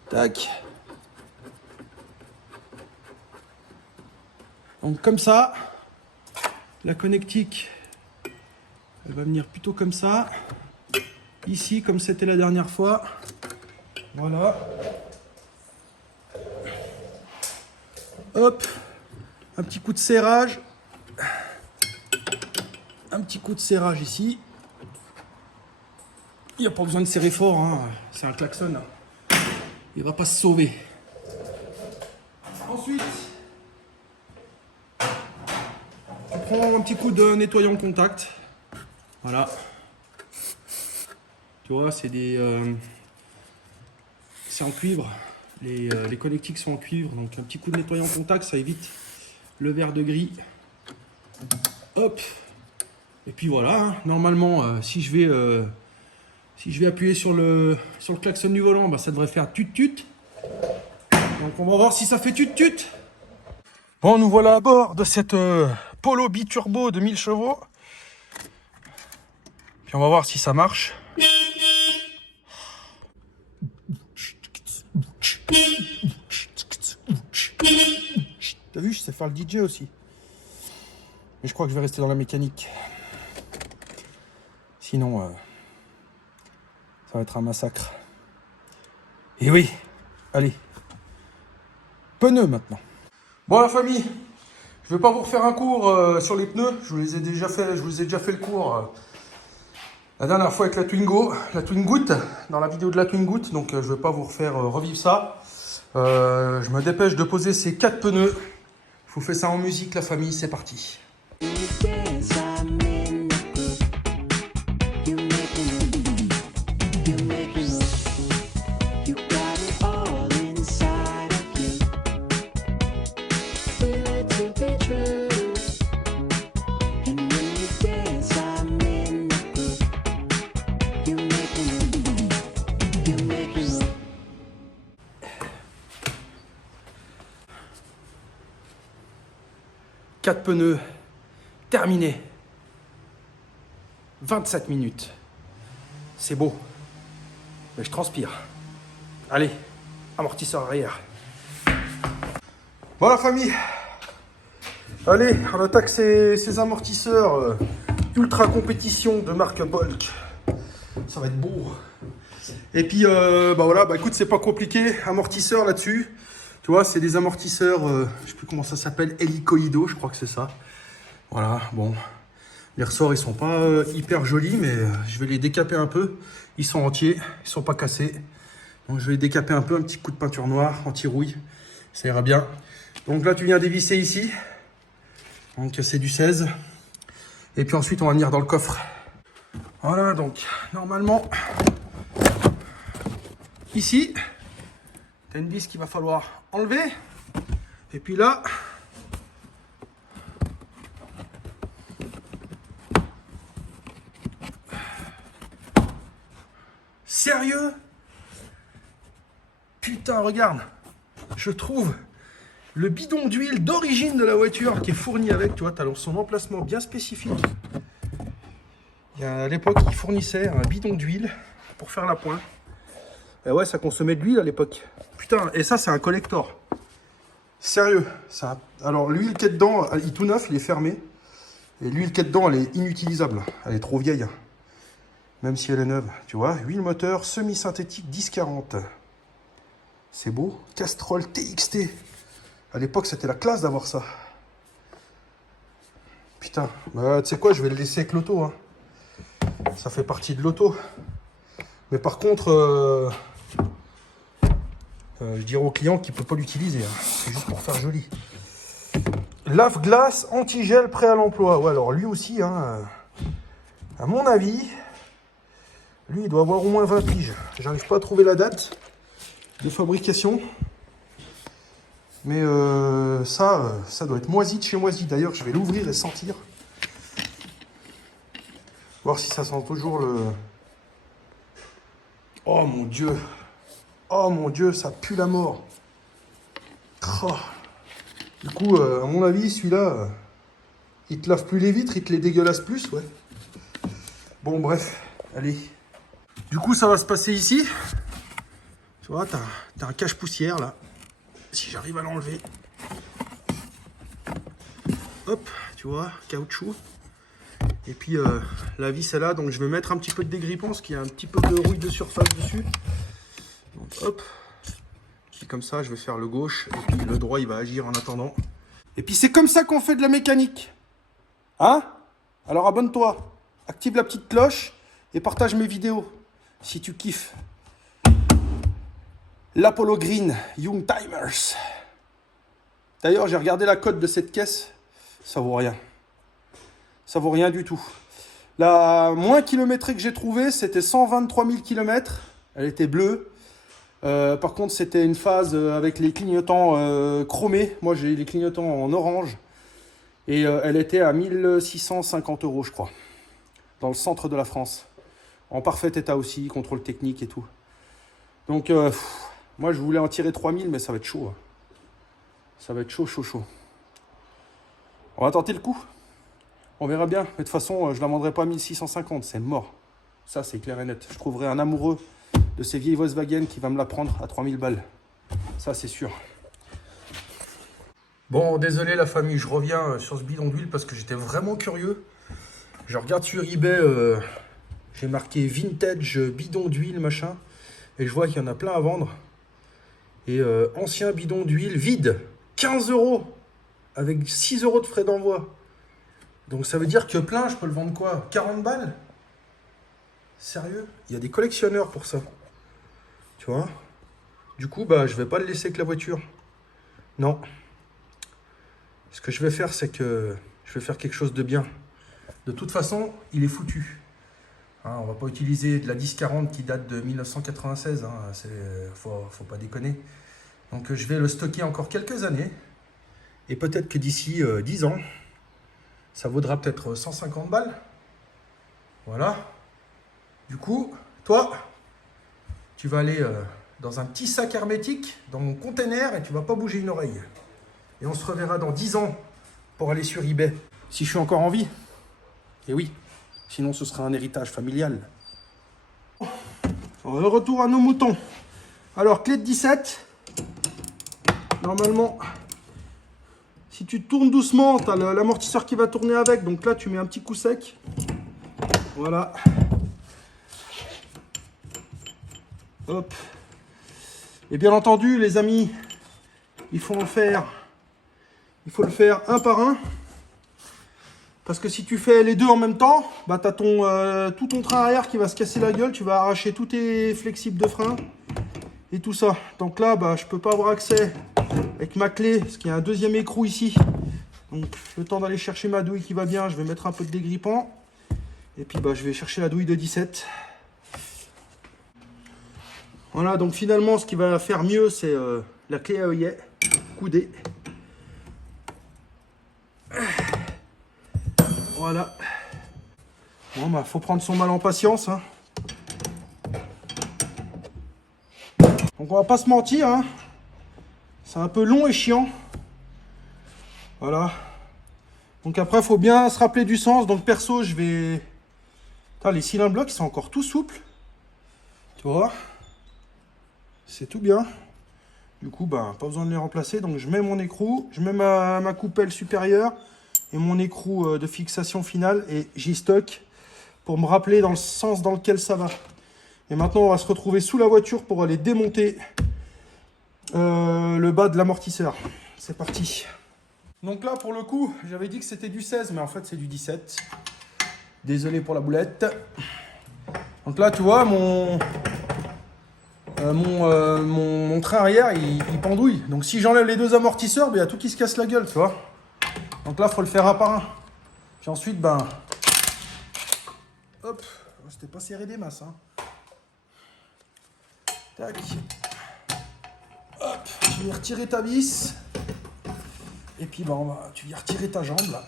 Tac. Donc comme ça, la connectique, elle va venir plutôt comme ça. Ici, comme c'était la dernière fois. Voilà. Hop. Un petit coup de serrage. Un petit coup de serrage ici. Il n'y a pas besoin de serrer fort, hein. C'est un klaxon. Il va pas se sauver. Ensuite, tu prends un petit coup de nettoyant contact. Voilà. Tu vois, c'est c'est en cuivre. Les connectiques sont en cuivre. Donc un petit coup de nettoyant contact, ça évite le verre de gris. Hop. Et puis voilà. Hein. Normalement, si je vais appuyer sur le klaxon du volant, bah, ça devrait faire tut-tut. Donc on va voir si ça fait tut-tut. Bon, nous voilà à bord de cette Polo biturbo de 1000 chevaux. Puis on va voir si ça marche. T'as vu, je sais faire le DJ aussi. Mais je crois que je vais rester dans la mécanique. Sinon, ça va être un massacre. Et oui, allez. Pneus maintenant. Bon la famille, je vais pas vous refaire un cours sur les pneus. Je vous les ai déjà fait le cours la dernière fois avec la Twingo, la Twingoot, dans la vidéo de la Twingoot. Donc je vais pas vous refaire revivre ça. Je me dépêche de poser ces 4 pneus. Je vous fais ça en musique la famille, c'est parti. Quatre pneus, terminé. 27 minutes. C'est beau. Mais je transpire. Allez, amortisseur arrière. Bon la famille. Allez, on attaque ces amortisseurs ultra compétition de marque Bolk. Ça va être beau. Et puis, bah voilà, bah écoute, c'est pas compliqué. Amortisseur là-dessus. Tu vois, c'est des amortisseurs, je sais plus comment ça s'appelle, hélicoïdaux, je crois que c'est ça. Voilà, bon. Les ressorts, ils sont pas hyper jolis, mais je vais les décaper un peu. Ils sont entiers, ils sont pas cassés. Donc je vais les décaper un peu, un petit coup de peinture noire, anti-rouille. Ça ira bien. Donc là, tu viens dévisser ici. Donc c'est du 16. Et puis ensuite, on va venir dans le coffre. Voilà, donc normalement, ici, t'as une vis qu'il va falloir enlever. Et puis là, sérieux? Putain, regarde. Je trouve le bidon d'huile d'origine de la voiture qui est fourni avec. Tu vois, tu as son emplacement bien spécifique. À l'époque, ils fournissaient un bidon d'huile pour faire la pointe. Et ouais, ça consommait de l'huile à l'époque. Putain, et ça, c'est un collector. Sérieux. Ça... Alors, l'huile qui est dedans, il est tout neuf, il est fermé. Et l'huile qui est dedans, elle est inutilisable. Elle est trop vieille. Même si elle est neuve. Tu vois, huile moteur semi-synthétique 1040. C'est beau. Castrol TXT. À l'époque, c'était la classe d'avoir ça. Putain. Bah, tu sais quoi, je vais le laisser avec l'auto. Hein. Ça fait partie de l'auto. Mais par contre... je dirais au client qu'il ne peut pas l'utiliser. Hein. C'est juste pour faire joli. Lave-glace anti-gel prêt à l'emploi. Ouais, alors lui aussi, hein, à mon avis, lui, il doit avoir au moins 20 piges. J'arrive pas à trouver la date de fabrication. Mais ça doit être moisi de chez moisi. D'ailleurs, je vais l'ouvrir et sentir. Voir si ça sent toujours le... Oh mon Dieu! Oh mon Dieu, ça pue la mort. Oh. Du coup, à mon avis, celui-là, il te lave plus les vitres, il te les dégueulasse plus, ouais. Bon, bref, allez. Du coup, ça va se passer ici. Tu vois, t'as un cache-poussière, là. Si j'arrive à l'enlever. Hop, tu vois, caoutchouc. Et puis, la vis est là, donc je vais mettre un petit peu de dégrippant, parce qu'il y a un petit peu de rouille de surface dessus. Donc, hop. Puis comme ça, je vais faire le gauche. Et puis le droit, il va agir en attendant. Et puis c'est comme ça qu'on fait de la mécanique. Hein? Alors abonne-toi. Active la petite cloche. Et partage mes vidéos. Si tu kiffes. L'Apollo Green Young Timers. D'ailleurs, j'ai regardé la cote de cette caisse. Ça vaut rien. Ça vaut rien du tout. La moins kilométrée que j'ai trouvée, c'était 123 000 km. Elle était bleue. Par contre, c'était une phase avec les clignotants chromés. Moi, j'ai les clignotants en orange. Et elle était à 1650 €, je crois. Dans le centre de la France. En parfait état aussi, contrôle technique et tout. Donc, Moi, je voulais en tirer 3000, mais ça va être chaud. Hein. Ça va être chaud, chaud, chaud. On va tenter le coup. On verra bien. Mais de toute façon, je la vendrai pas à 1650. C'est mort. Ça, c'est clair et net. Je trouverai un amoureux de ces vieilles Volkswagen qui va me la prendre à 3000 balles. Ça, c'est sûr. Bon, désolé la famille, je reviens sur ce bidon d'huile parce que j'étais vraiment curieux. Je regarde sur eBay, j'ai marqué vintage bidon d'huile, machin. Et je vois qu'il y en a plein à vendre. Et ancien bidon d'huile vide, 15 €, avec 6 € de frais d'envoi. Donc ça veut dire que plein, je peux le vendre quoi? 40 balles? Sérieux? Il y a des collectionneurs pour ça. Tu vois? Du coup, bah, je vais pas le laisser avec la voiture. Non. Ce que je vais faire, c'est que je vais faire quelque chose de bien. De toute façon, il est foutu. Hein, on va pas utiliser de la 1040 qui date de 1996. Hein, faut pas déconner. Donc je vais le stocker encore quelques années. Et peut-être que d'ici 10 ans, ça vaudra peut-être 150 balles. Voilà. Du coup, toi, tu vas aller dans un petit sac hermétique, dans mon container, et tu vas pas bouger une oreille. Et on se reverra dans 10 ans pour aller sur eBay. Si je suis encore en vie. Et oui, sinon ce sera un héritage familial. Retour à nos moutons. Alors, clé de 17. Normalement, si tu tournes doucement, tu as l'amortisseur qui va tourner avec. Donc là, tu mets un petit coup sec. Voilà. Hop. Et bien entendu, les amis, il faut le faire un par un. Parce que si tu fais les deux en même temps, bah, tu as tout ton train arrière qui va se casser la gueule. Tu vas arracher tous tes flexibles de frein et tout ça. Donc là, bah, je ne peux pas avoir accès avec ma clé parce qu'il y a un deuxième écrou ici. Donc le temps d'aller chercher ma douille qui va bien, je vais mettre un peu de dégrippant. Et puis bah, je vais chercher la douille de 17. Voilà, donc finalement, ce qui va faire mieux, c'est la clé à œillet coudée. Voilà. Bon, bah, faut prendre son mal en patience. Hein. Donc, on va pas se mentir. Hein. C'est un peu long et chiant. Voilà. Donc, après, il faut bien se rappeler du sens. Donc, perso, je vais... Putain, les cylindres blocs, ils sont encore tout souples. Tu vois? C'est tout bien. Du coup, bah, pas besoin de les remplacer. Donc, je mets mon écrou. Je mets ma coupelle supérieure. Et mon écrou de fixation finale, et j'y stocke pour me rappeler dans le sens dans lequel ça va. Et maintenant, on va se retrouver sous la voiture pour aller démonter le bas de l'amortisseur. C'est parti. Donc là, pour le coup, j'avais dit que c'était du 16, mais en fait, c'est du 17. Désolé pour la boulette. Donc là, tu vois, mon train arrière, il pendouille. Donc si j'enlève les deux amortisseurs, il y a tout qui se casse la gueule, tu vois. Donc là, il faut le faire un par un. Puis ensuite, ben... Hop, c'était pas serré des masses. Hein. Tac. Hop, tu viens retirer ta vis. Et puis, ben, tu viens retirer ta jambe, là.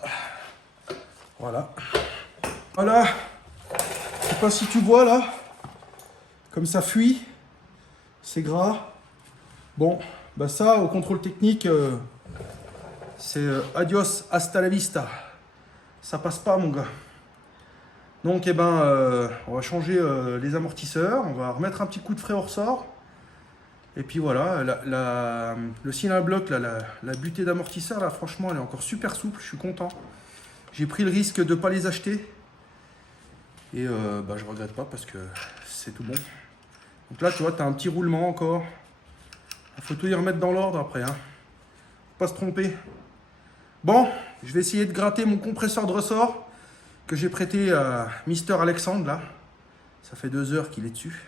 Voilà. Voilà. Je sais pas si tu vois, là. Comme ça fuit. C'est gras. Bon, bah ça, au contrôle technique... c'est adios, hasta la vista. Ça passe pas, mon gars. Donc, eh ben, on va changer les amortisseurs. On va remettre un petit coup de frais au ressort. Et puis voilà, le cylindre bloc, la butée d'amortisseur, là, franchement, elle est encore super souple. Je suis content. J'ai pris le risque de ne pas les acheter. Et bah, je regrette pas parce que c'est tout bon. Donc là, tu vois, tu as un petit roulement encore. Il faut tout y remettre dans l'ordre après. Hein. Faut pas se tromper. Bon, je vais essayer de gratter mon compresseur de ressort que j'ai prêté à Mister Alexandre, là. Ça fait 2 heures qu'il est dessus.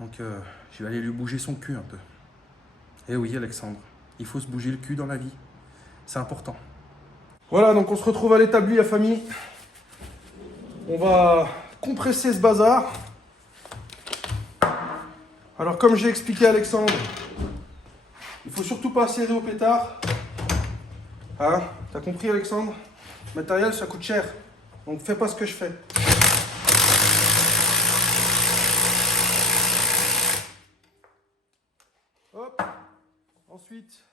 Donc, je vais aller lui bouger son cul un peu. Eh oui, Alexandre, il faut se bouger le cul dans la vie. C'est important. Voilà, donc on se retrouve à l'établi, la famille. On va compresser ce bazar. Alors, comme j'ai expliqué à Alexandre, il faut surtout pas serrer au pétard. Hein? T'as compris, Alexandre? Le matériel, ça coûte cher. Donc, fais pas ce que je fais. Ensuite,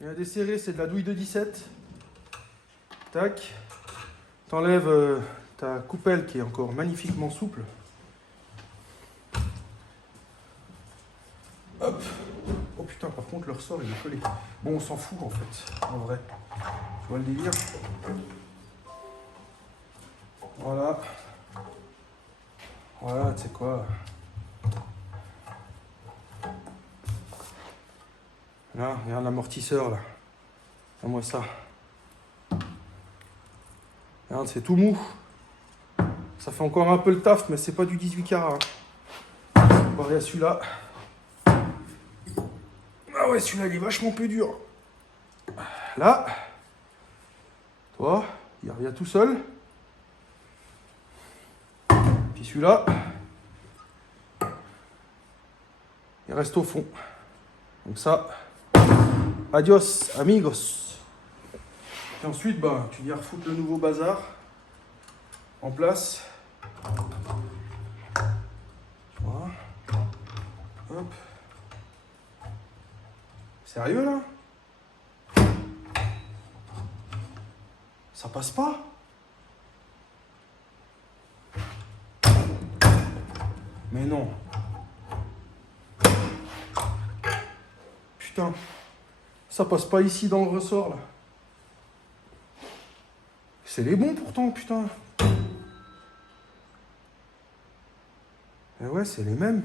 et à desserrer, c'est de la douille de 17. Tac. T'enlèves ta coupelle qui est encore magnifiquement souple. Hop. Oh putain, par contre, le ressort il est collé. Bon, on s'en fout en fait, en vrai. Tu vois le délire? Voilà. Voilà, tu sais quoi? Là, regarde l'amortisseur là. Regarde-moi ça. Regarde, c'est tout mou. Ça fait encore un peu le taf, mais c'est pas du 18 carats. Hein. Comparé à celui-là. Ah ouais, celui-là, il est vachement plus dur. Là, toi, il revient tout seul. Puis celui-là, il reste au fond. Donc ça, adios, amigos. Et ensuite, bah, tu viens refoutre le nouveau bazar en place. Voilà. Hop. Sérieux là? Ça passe pas? Mais non. Putain. Ça passe pas ici dans le ressort là. C'est les bons pourtant, putain. Et ouais, c'est les mêmes.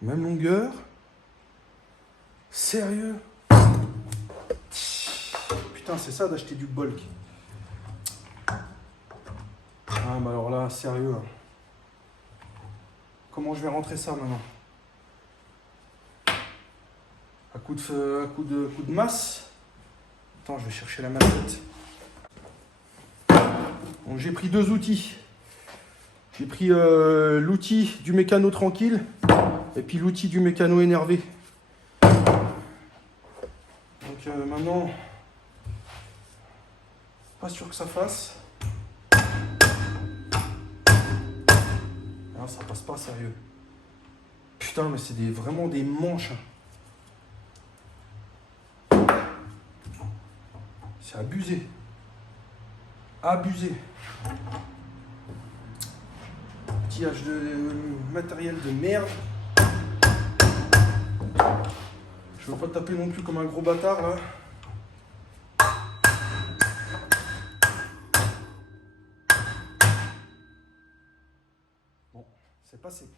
Même longueur. Sérieux? Putain, c'est ça d'acheter du bulk. Ah, bah alors là, sérieux. Hein. Comment je vais rentrer ça maintenant? À coup de masse? Attends, je vais chercher la massette. Donc j'ai pris deux outils. J'ai pris l'outil du mécano tranquille et puis l'outil du mécano énervé. Donc maintenant, pas sûr que ça fasse. Non, ça passe pas, sérieux. Putain, mais c'est vraiment des manches. C'est abusé. Abusé. Outillage de matériel de merde. Je veux pas taper non plus comme un gros bâtard là. Bon, c'est passé.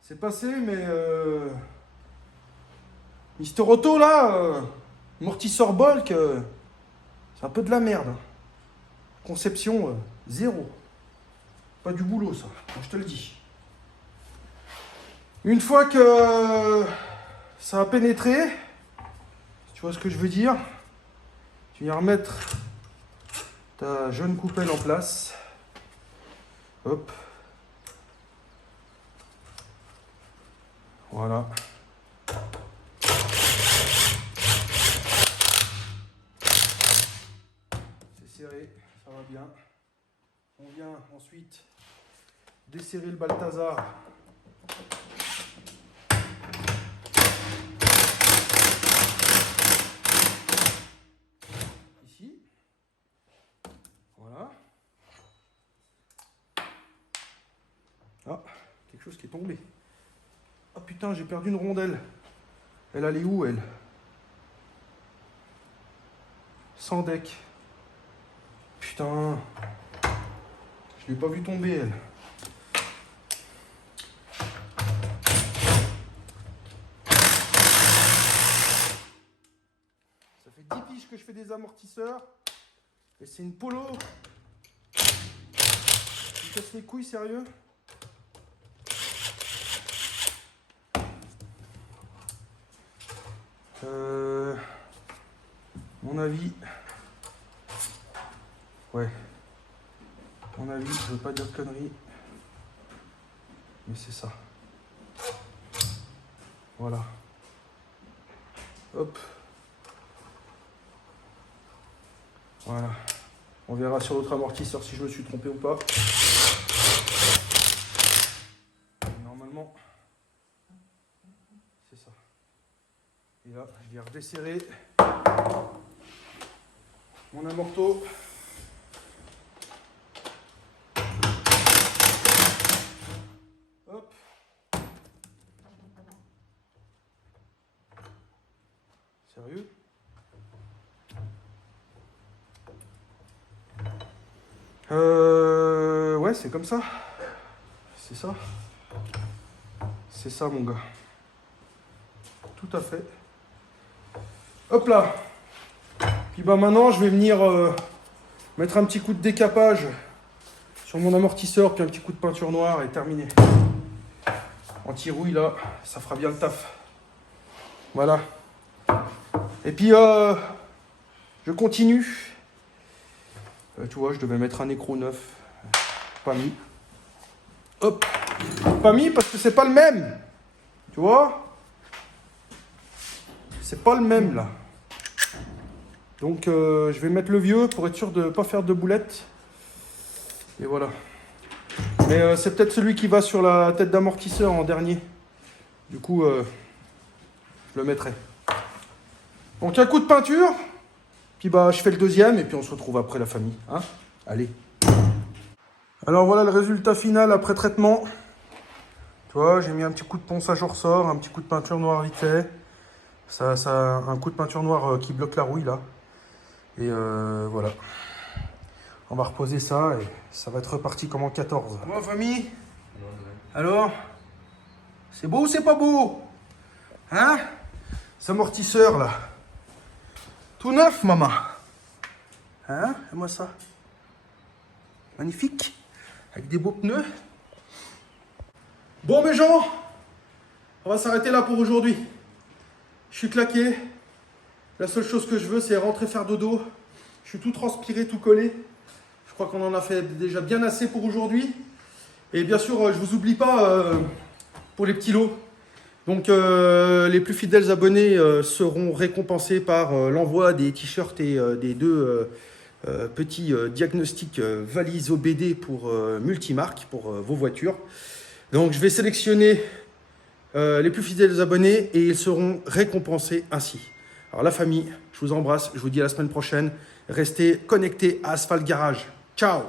C'est passé, mais Mister Auto là, amortisseur bulk, c'est un peu de la merde. Conception zéro. Pas du boulot ça, je te le dis. Une fois que ça a pénétré, tu vois ce que je veux dire, tu viens remettre ta jeune coupelle en place. Hop. Voilà. C'est serré, ça va bien. On vient ensuite desserrer le Balthazar. Ici. Voilà. Ah, quelque chose qui est tombé. Ah putain, j'ai perdu une rondelle. Elle allait où, elle? Sans deck. Putain. Je l'ai pas vu tomber, elle. Ça fait 10 piges que je fais des amortisseurs. Et c'est une polo. Tu me casses les couilles, sérieux? Mon avis, ouais, mon avis, je veux pas dire de conneries, mais c'est ça. Voilà. Hop. Voilà. On verra sur l'autre amortisseur si je me suis trompé ou pas. Normalement, c'est ça. Et là, je viens redesserrer mon amorto. Hop. Sérieux? Ouais, c'est comme ça. C'est ça. C'est ça, mon gars. Tout à fait. Hop là. Puis bah maintenant, je vais venir mettre un petit coup de décapage sur mon amortisseur, puis un petit coup de peinture noire et terminé. Anti-rouille, là, ça fera bien le taf. Voilà. Et puis, je continue. Tu vois, je devais mettre un écrou neuf. Pas mis. Hop. Pas mis parce que c'est pas le même. Tu vois? C'est pas le même, là. Donc, je vais mettre le vieux pour être sûr de ne pas faire de boulettes. Et voilà. Mais c'est peut-être celui qui va sur la tête d'amortisseur en dernier. Du coup, je le mettrai. Donc, un coup de peinture. Puis, bah, je fais le deuxième et puis on se retrouve après la famille. Hein? Allez. Alors, voilà le résultat final après traitement. Tu vois, j'ai mis un petit coup de ponçage au ressort, un petit coup de peinture noire vite fait. Un coup de peinture noire qui bloque la rouille, là. Et voilà. On va reposer ça et ça va être reparti comme en 14. Bon, famille? Alors? C'est beau ou c'est pas beau? Hein? Cet amortisseur, là. Tout neuf, maman. Hein? Fais-moi ça. Magnifique. Avec des beaux pneus. Bon, mes gens, on va s'arrêter là pour aujourd'hui. Je suis claqué. La seule chose que je veux, c'est rentrer faire dodo. Je suis tout transpiré, tout collé. Je crois qu'on en a fait déjà bien assez pour aujourd'hui. Et bien sûr, je vous oublie pas pour les petits lots. Donc, les plus fidèles abonnés seront récompensés par l'envoi des t-shirts et des deux petits diagnostics valises OBD pour multimarques, pour vos voitures. Donc, je vais sélectionner les plus fidèles abonnés et ils seront récompensés ainsi. Alors, la famille, je vous embrasse. Je vous dis à la semaine prochaine. Restez connectés à Asphalt Garage. Ciao!